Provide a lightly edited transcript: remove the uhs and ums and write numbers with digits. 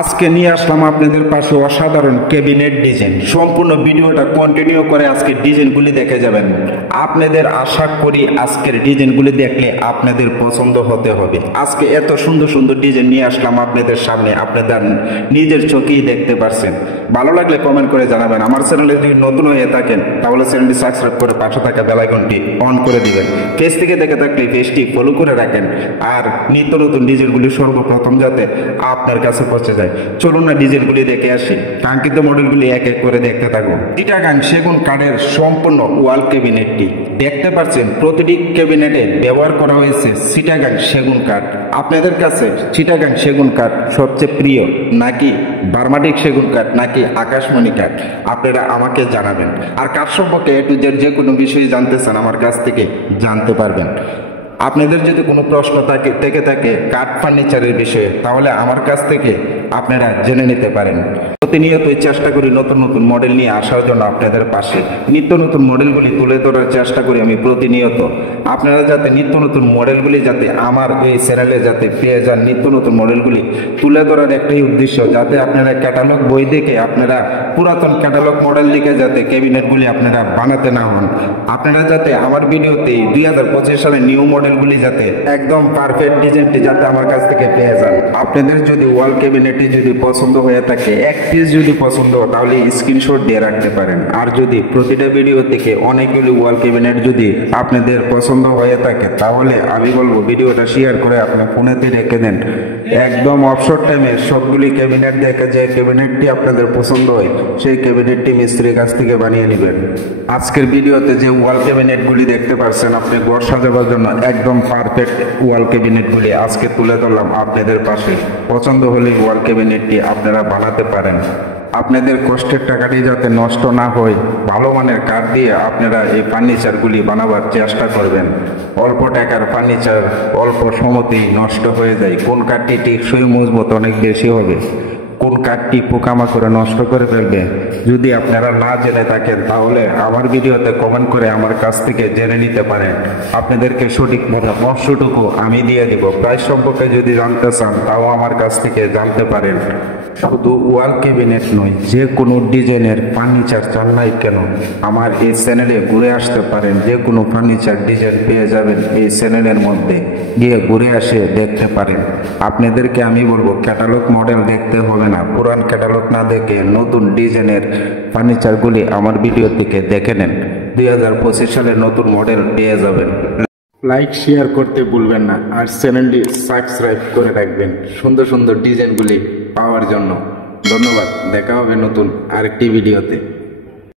আজকে নিয়ে আসলাম আপনাদের পাশে অসাধারণ ক্যাবিনেট ডিজাইন। সম্পূর্ণ ভিডিওটা কন্টিনিউ করে আজকের ডিজাইনগুলি দেখে যাবেন। আপনাদের আশা করি আজকের ডিজাইনগুলি দেখলে আপনাদের পছন্দ হতে হবে। আজকে এত সুন্দর সুন্দর ডিজাইন নিয়ে আসলাম আপনাদের সামনে, আপনাদের নিজের চোখেই দেখতে পারছেন। ভালো লাগলে কমেন্ট করে জানাবেন। আমার চ্যানেলে যদি নতুন হয়ে থাকেন তাহলে চ্যানেলটি সাবস্ক্রাইব করে পাশে থাকা বেল আইকনটি অন করে দিবেন। পেজ থেকে দেখে থাকলে পেজটি ফলো করে রাখেন, আর নিত্য নতুন ডিজাইনগুলি সর্বপ্রথম যাতে আপনার কাছে পৌঁছে যায়। চলুন না ডিজাইনগুলি দেখে আসি। কাঙ্ক্ষিত মডেলগুলি এক এক করে দেখতে থাকুন। চিটাগাং সেগুন কাঠের সম্পূর্ণ ওয়াল ক্যাবিনেটটি দেখতে পাচ্ছেন। প্রতিটি ক্যাবিনেটে ব্যবহার করা হয়েছে চিটাগাং সেগুন কাঠ। আপনাদের কাছে চিটাগাং সেগুন কাঠ সবচেয়ে প্রিয়, নাকি বার্মাটিক সেগুন কাঠ, নাকি আকাশমণি কাঠ, আপনারা আমাকে জানাবেন। আর কাঠ সম্পর্কে এ টু জেড যে কোনো বিষয়ে জানতে চান আমার কাছ থেকে জানতে পারবেন। আপনাদের যদি কোনো প্রশ্ন থেকে থাকে কাঠ ফার্নিচারের বিষয়ে, তাহলে আমার কাছ থেকে আপনারা জেনে নিতে পারেন। প্রতিনিয়তই চেষ্টা করি নতুন নতুন মডেল নিয়ে আসার জন্য আপনাদের পাশে। নিত্য নতুন মডেলগুলি তুলে ধরার চেষ্টা করি আমি প্রতিনিয়ত। আপনারা যাতে নিত্য নতুন মডেলগুলি যাতে আমার এই চ্যানেলে যাতে পেয়ে যান, নিত্য নতুন মডেলগুলি তুলে ধরার একটাই উদ্দেশ্য, যাতে আপনারা ক্যাটালগ বই দেখে আপনারা পুরাতন ক্যাটালগ মডেল দেখে যাতে ক্যাবিনেটগুলি আপনারা বানাতে না হন। আপনারা যাতে আমার ভিডিওতে 2025 সালে নিউ মডেলগুলি যাতে একদম পারফেক্ট ডিজাইনটি যাতে আমার কাছ থেকে পেয়ে যান। আপনাদের যদি ওয়াল ক্যাবিনেটটি যদি পছন্দ হয়ে থাকে, এক পিস যদি পছন্দ হয় তাহলে স্ক্রিনশট দিয়ে রাখতে পারেন। আর যদি প্রতিটা ভিডিও থেকে অনেকগুলি ওয়াল ক্যাবিনেট যদি আপনাদের পছন্দ হয়ে থাকে, তাহলে আমি বলবো ভিডিওটা শেয়ার করে আপনার ফোনেতে রেখে দেন। একদম অবসর টাইমে সবগুলি ক্যাবিনেট দেখে যে ক্যাবিনেটটি আপনাদের পছন্দ হয় সেই ক্যাবিনেটটি মিস্ত্রির কাছ থেকে বানিয়ে নেবেন। আজকের ভিডিওতে যে ওয়াল ক্যাবিনেটগুলি দেখতে পাচ্ছেন আপনি ঘর সাজাবার জন্য একদম পারফেক্ট ওয়াল ক্যাবিনেটগুলি আজকে তুলে ধরলাম আপনাদের পাশে। পছন্দ হলে ওয়াল ক্যাবিনেটটি আপনারা বানাতে পারেন। আপনাদের কষ্টের টাকাটি যাতে নষ্ট না হয়, ভালো মানের কাঠ দিয়ে আপনারা এই ফার্নিচারগুলি বানাবার চেষ্টা করবেন। অল্প টাকার ফার্নিচার অল্প সময়তেই নষ্ট হয়ে যায়। কোন কাঠটি টেকসই মজবুত অনেক বেশি হবে, কোন কাঠটি পোকামাকড়ে নষ্ট করে ফেলবে, যদি আপনারা না জেনে থাকেন তাহলে আমার ভিডিওতে কমেন্ট করে আমার কাছ থেকে জেনে নিতে পারেন। আপনাদেরকে সঠিক পরামর্শটুকু আমি দিয়ে দিব। প্রাইস সম্পর্কে যদি জানতে চান তাও আমার কাছ থেকে জানতে পারেন। শুধু ওয়াল ক্যাবিনেট নয়, যে কোনো ডিজাইনের ফার্নিচার চান নাই কেন আমার এই চ্যানেলে ঘুরে আসতে পারেন। যে কোনো ফার্নিচার ডিজাইন পেয়ে যাবেন এই চ্যানেলের মধ্যে, গিয়ে ঘুরে আসে দেখতে পারেন। আপনাদেরকে আমি বলবো ক্যাটালগ মডেল দেখতে হবে না, পুরান ক্যাটালগ না দেখে নতুন ডিজাইনের ফার্নিচারগুলি আমার ভিডিও থেকে দেখে নেন। 2025 সালের নতুন মডেল পেয়ে যাবেন। লাইক শেয়ার করতে ভুলবেন না, আর চ্যানেলটি সাবস্ক্রাইব করে রাখবেন সুন্দর সুন্দর ডিজাইনগুলি পাওয়ার জন্য। ধন্যবাদ। দেখা হবে নতুন আরেকটি ভিডিওতে।